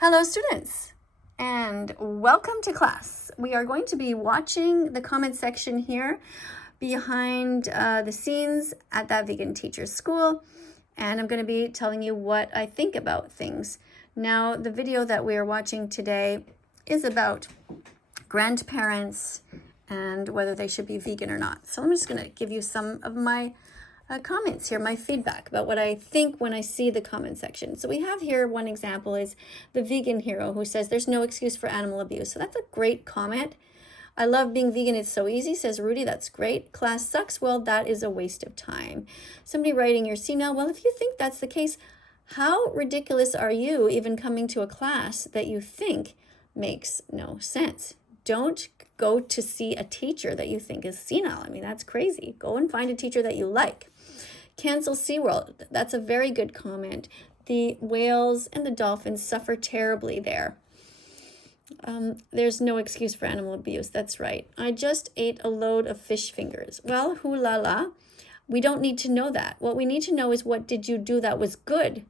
Hello students, and welcome to class. We are going to be watching the comment section here behind the scenes at That Vegan Teacher School, and I'm going to be telling you what I think about things. Now, the video that we are watching today is about grandparents and whether they should be vegan or not. So I'm just going to give you some of my comments here, my feedback about what I think when I see the comment section. So we have here one example is the vegan hero who says there's no excuse for animal abuse. So that's a great comment. I love being vegan, it's so easy, says Rudy. That's great. Class sucks. Well, that is a waste of time. Somebody writing, you're senile. Well, if you think that's the case, how ridiculous are you even coming to a class that you think makes no sense? Don't go to see a teacher that you think is senile. I mean, that's crazy. Go and find a teacher that you like. Cancel SeaWorld. That's a very good comment. The whales and the dolphins suffer terribly there. There's no excuse for animal abuse. That's right. I just ate a load of fish fingers. Well, hoo la la. We don't need to know that. What we need to know is, what did you do that was good?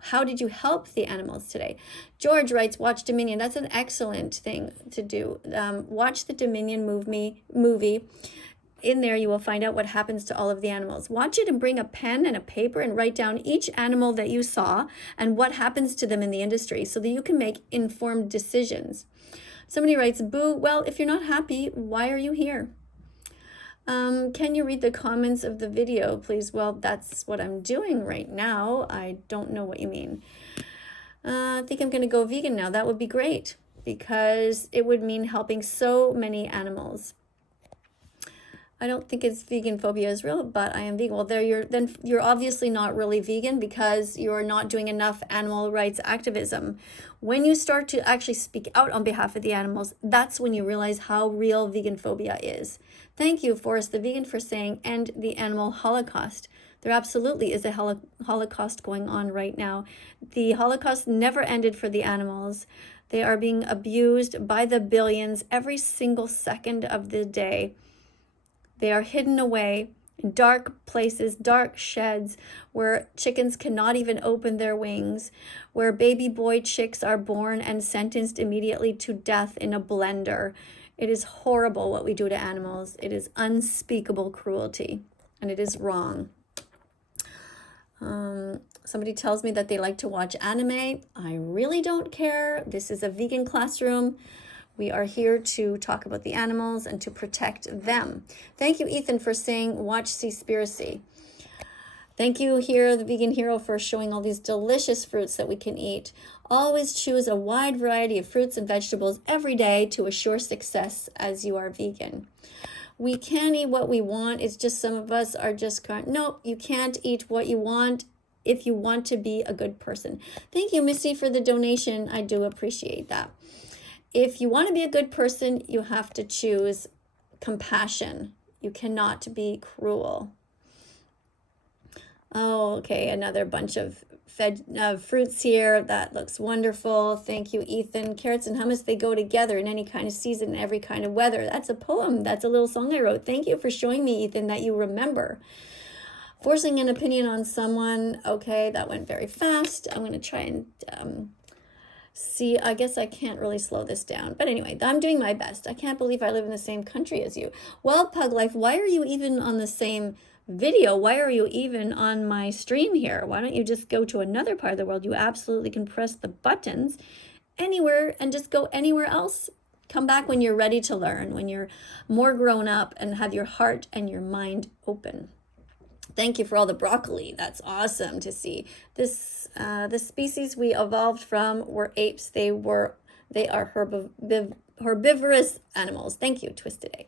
How did you help the animals today? George writes, watch Dominion. That's an excellent thing to do. Watch the Dominion movie. In there, you will find out what happens to all of the animals. Watch it and bring a pen and a paper and write down each animal that you saw and what happens to them in the industry so that you can make informed decisions. Somebody writes, boo, well, if you're not happy, why are you here? Can you read the comments of the video, please? Well, that's what I'm doing right now. I don't know what you mean. I think I'm going to go vegan now. That would be great because it would mean helping so many animals. I don't think it's vegan phobia is real, but I am vegan. Well, then you're obviously not really vegan because you're not doing enough animal rights activism. When you start to actually speak out on behalf of the animals, that's when you realize how real vegan phobia is. Thank you, Forrest the Vegan, for saying end the animal holocaust. There absolutely is a holocaust going on right now. The holocaust never ended for the animals. They are being abused by the billions every single second of the day. They are hidden away in dark places, dark sheds, where chickens cannot even open their wings, where baby boy chicks are born and sentenced immediately to death in a blender. It is horrible what we do to animals. It is unspeakable cruelty, and it is wrong. Somebody tells me that they like to watch anime. I really don't care. This is a vegan classroom. We are here to talk about the animals and to protect them. Thank you, Ethan, for saying watch Seaspiracy. Thank you here, the vegan hero, for showing all these delicious fruits that we can eat. Always choose a wide variety of fruits and vegetables every day to assure success as you are vegan. We can eat what we want. It's just some of us are just, no, you can't eat what you want if you want to be a good person. Thank you, Missy, for the donation. I do appreciate that. If you want to be a good person, you have to choose compassion. You cannot be cruel. Oh, okay, another bunch of fruits here. That looks wonderful. Thank you, Ethan. Carrots and hummus, they go together in any kind of season, every kind of weather. That's a poem. That's a little song I wrote. Thank you for showing me, Ethan, that you remember. Forcing an opinion on someone. Okay, that went very fast. I'm going to try and... see, I guess I can't really slow this down. But anyway, I'm doing my best. I can't believe I live in the same country as you. Well, Pug Life, why are you even on the same video? Why are you even on my stream here? Why don't you just go to another part of the world? You absolutely can press the buttons anywhere and just go anywhere else. Come back when you're ready to learn, when you're more grown up and have your heart and your mind open. Thank you for all the broccoli. That's awesome to see. The species we evolved from were apes. They are herbivorous animals. Thank you, Twisted A.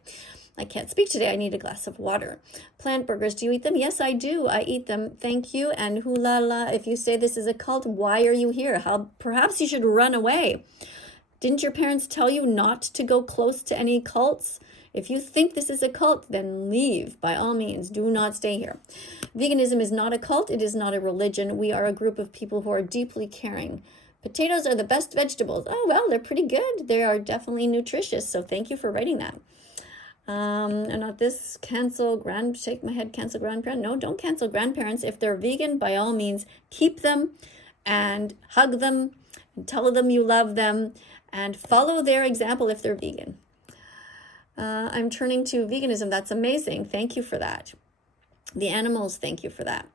I can't speak today. I need a glass of water. Plant burgers, do you eat them? Yes, I do. I eat them. Thank you. And hoo la la, if you say this is a cult, why are you here? Perhaps you should run away. Didn't your parents tell you not to go close to any cults? If you think this is a cult, then leave. By all means, do not stay here. Veganism is not a cult. It is not a religion. We are a group of people who are deeply caring. Potatoes are the best vegetables. Oh, well, they're pretty good. They are definitely nutritious. So thank you for writing that. And not this, shake my head, cancel grandparents. No, don't cancel grandparents. If they're vegan, by all means, keep them and hug them and tell them you love them and follow their example if they're vegan. I'm turning to veganism. That's amazing. Thank you for that. The animals, thank you for that.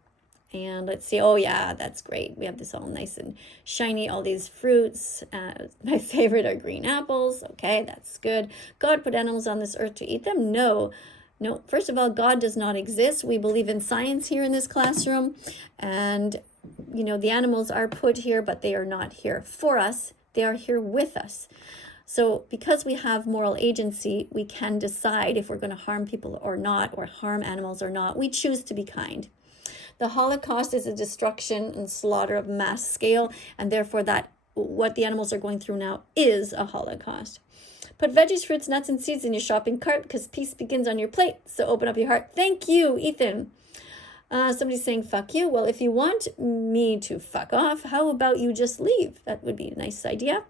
And let's see. Oh, yeah, that's great. We have this all nice and shiny, all these fruits. My favorite are green apples. Okay, that's good. God put animals on this earth to eat them? No. No, first of all, God does not exist. We believe in science here in this classroom. And, you know, the animals are put here, but they are not here for us. They are here with us. So because we have moral agency, we can decide if we're going to harm people or not, or harm animals or not. We choose to be kind. The Holocaust is a destruction and slaughter of mass scale, and therefore that what the animals are going through now is a Holocaust. Put veggies, fruits, nuts, and seeds in your shopping cart because peace begins on your plate. So open up your heart. Thank you, Ethan. Somebody's saying, fuck you. Well, if you want me to fuck off, how about you just leave? That would be a nice idea.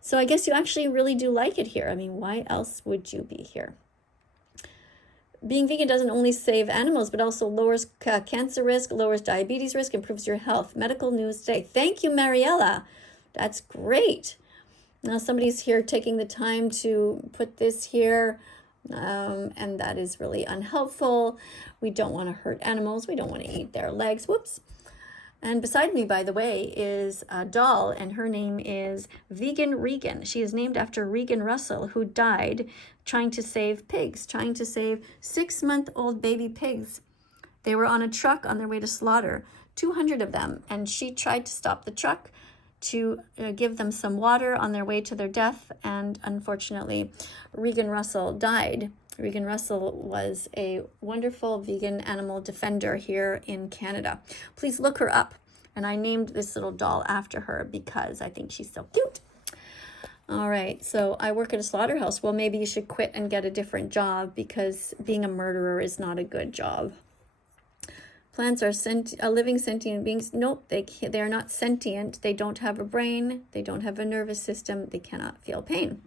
So I guess you actually really do like it here. I mean, why else would you be here? Being vegan doesn't only save animals, but also lowers cancer risk, lowers diabetes risk, improves your health. Medical news today. Thank you, Mariella. That's great. Now somebody's here taking the time to put this here, and that is really unhelpful. We don't want to hurt animals. We don't want to eat their legs. Whoops. And beside me, by the way, is a doll, and her name is Vegan Regan. She is named after Regan Russell, who died trying to save pigs, trying to save 6-month-old baby pigs. They were on a truck on their way to slaughter, 200 of them, and she tried to stop the truck to give them some water on their way to their death, and unfortunately, Regan Russell died. Regan Russell was a wonderful vegan animal defender here in Canada. Please look her up. And I named this little doll after her because I think she's so cute. All right, so I work at a slaughterhouse. Well, maybe you should quit and get a different job because being a murderer is not a good job. Plants are living sentient beings. Nope, they are not sentient. They don't have a brain. They don't have a nervous system. They cannot feel pain.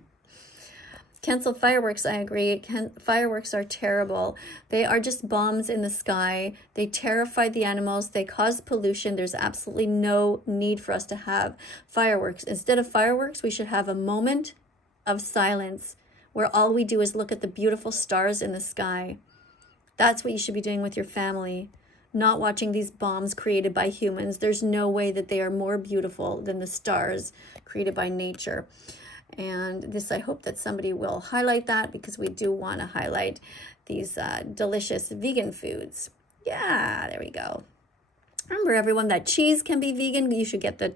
Cancel fireworks, I agree. Fireworks are terrible. They are just bombs in the sky. They terrify the animals. They cause pollution. There's absolutely no need for us to have fireworks. Instead of fireworks, we should have a moment of silence where all we do is look at the beautiful stars in the sky. That's what you should be doing with your family, not watching these bombs created by humans. There's no way that they are more beautiful than the stars created by nature. And this, I hope that somebody will highlight that because we do want to highlight these delicious vegan foods. Yeah, there we go. Remember, everyone, that cheese can be vegan. You should get the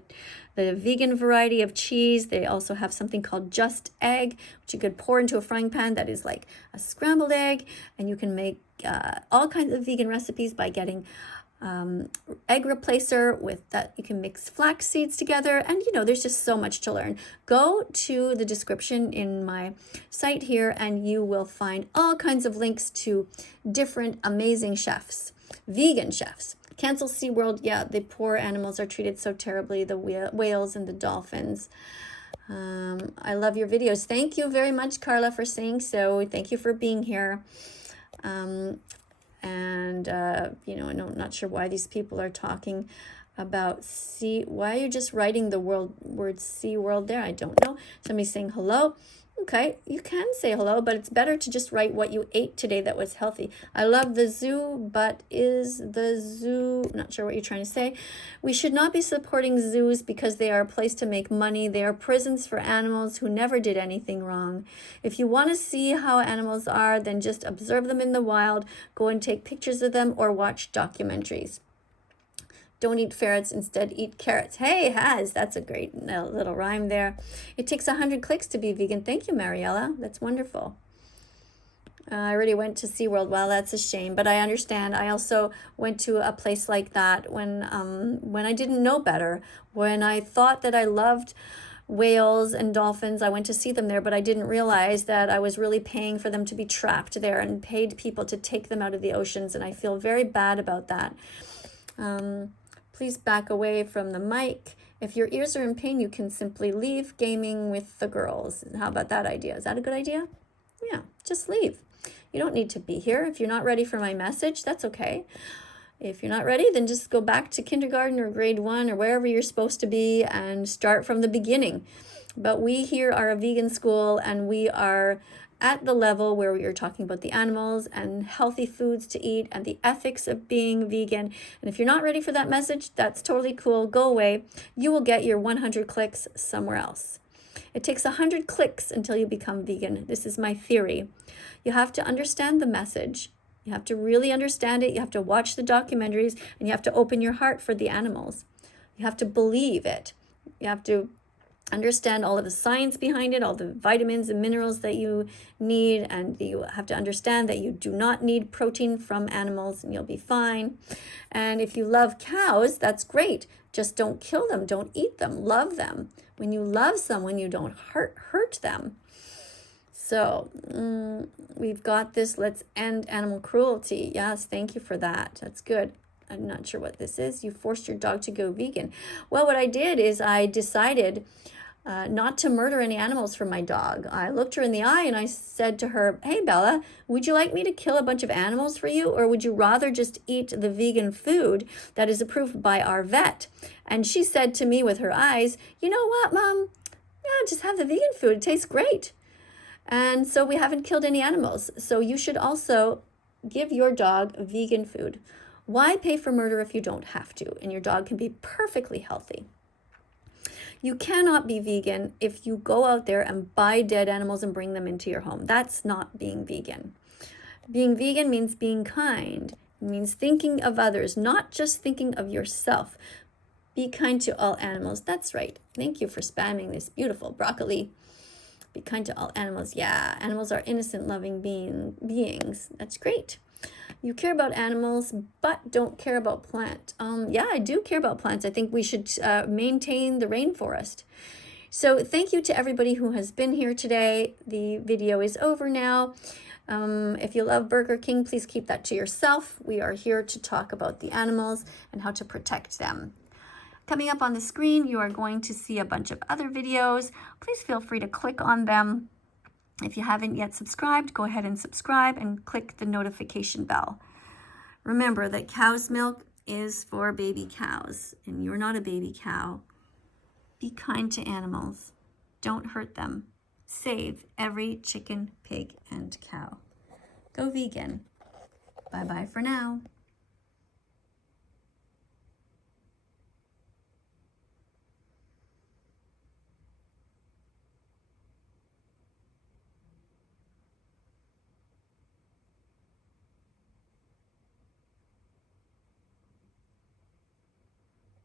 vegan variety of cheese. They also have something called Just Egg, which you could pour into a frying pan that is like a scrambled egg. And you can make all kinds of vegan recipes by getting egg replacer with that. You can mix flax seeds together, and you know, there's just so much to learn. Go to the description in my site here and you will find all kinds of links to different amazing chefs, vegan chefs. Cancel SeaWorld. Yeah, the poor animals are treated so terribly, the whales and the dolphins. I love your videos. Thank you very much, Carla, for saying so. Thank you for being here. You know, I'm not sure why these people are talking about why are you just writing the word sea world there? I don't know. Somebody's saying hello. Okay, you can say hello, but it's better to just write what you ate today that was healthy. I love the zoo, but is the zoo, not sure what you're trying to say. We should not be supporting zoos because they are a place to make money. They are prisons for animals who never did anything wrong. If you want to see how animals are, then just observe them in the wild, go and take pictures of them or watch documentaries. Don't eat ferrets, instead eat carrots. Hey, that's a great little rhyme there. It takes 100 clicks to be vegan. Thank you, Mariella. That's wonderful. I already went to SeaWorld. Well, that's a shame, but I understand. I also went to a place like that when I didn't know better. When I thought that I loved whales and dolphins, I went to see them there, but I didn't realize that I was really paying for them to be trapped there and paid people to take them out of the oceans, and I feel very bad about that. Please back away from the mic. If your ears are in pain, you can simply leave gaming with the girls. How about that idea? Is that a good idea? Yeah, just leave. You don't need to be here. If you're not ready for my message, that's okay. If you're not ready, then just go back to kindergarten or grade 1 or wherever you're supposed to be and start from the beginning. But we here are a vegan school, and we are at the level where we are talking about the animals and healthy foods to eat and the ethics of being vegan. And if you're not ready for that message, that's totally cool. Go away. You will get your 100 clicks somewhere else. It takes 100 clicks until you become vegan. This is my theory. You have to understand the message. You have to really understand it. You have to watch the documentaries, and you have to open your heart for the animals. You have to believe it. You have to understand all of the science behind it, all the vitamins and minerals that you need, and you have to understand that you do not need protein from animals, and you'll be fine. And if you love cows, that's great. Just don't kill them, don't eat them, love them. When you love someone, you don't hurt them. So we've got this. Let's end animal cruelty. Yes, thank you for that. That's good. I'm not sure what this is. You forced your dog to go vegan. Well, what I did is I decided not to murder any animals for my dog. I looked her in the eye and I said to her, "Hey, Bella, would you like me to kill a bunch of animals for you, or would you rather just eat the vegan food that is approved by our vet?" And she said to me with her eyes, "You know what, Mom? Yeah, just have the vegan food. It tastes great." And so we haven't killed any animals. So you should also give your dog vegan food. Why pay for murder if you don't have to? And your dog can be perfectly healthy. You cannot be vegan if you go out there and buy dead animals and bring them into your home. That's not being vegan. Being vegan means being kind. It means thinking of others, not just thinking of yourself. Be kind to all animals. That's right. Thank you for spamming this beautiful broccoli. Be kind to all animals. Yeah, animals are innocent, loving beings. That's great. You care about animals, but don't care about plants. Yeah, I do care about plants. I think we should maintain the rainforest. So thank you to everybody who has been here today. The video is over now. If you love Burger King, please keep that to yourself. We are here to talk about the animals and how to protect them. Coming up on the screen, you are going to see a bunch of other videos. Please feel free to click on them. If you haven't yet subscribed, go ahead and subscribe and click the notification bell. Remember that cow's milk is for baby cows, and you're not a baby cow. Be kind to animals. Don't hurt them. Save every chicken, pig, and cow. Go vegan. Bye-bye for now.